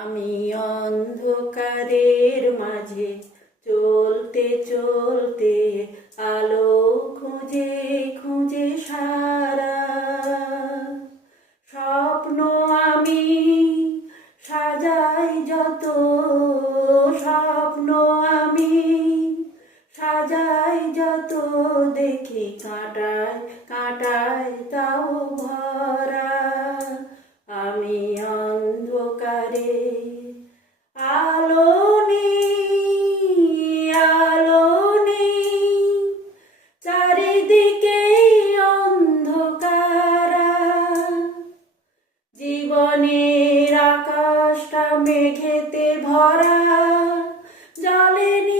আমি অন্ধকারের মাঝে চলতে চলতে আলো খুঁজে খুঁজে সারা স্বপ্ন আমি সাজাই যত স্বপ্ন আমি সাজাই যত দেখি কাঁটায় কাঁটায় তাও ভরা আমি অন্ধকারে আলো নেই আলো নেই চারিদিকে অন্ধকার জীবনের আকাশটা মেঘেতে ভরা জ্বলেনি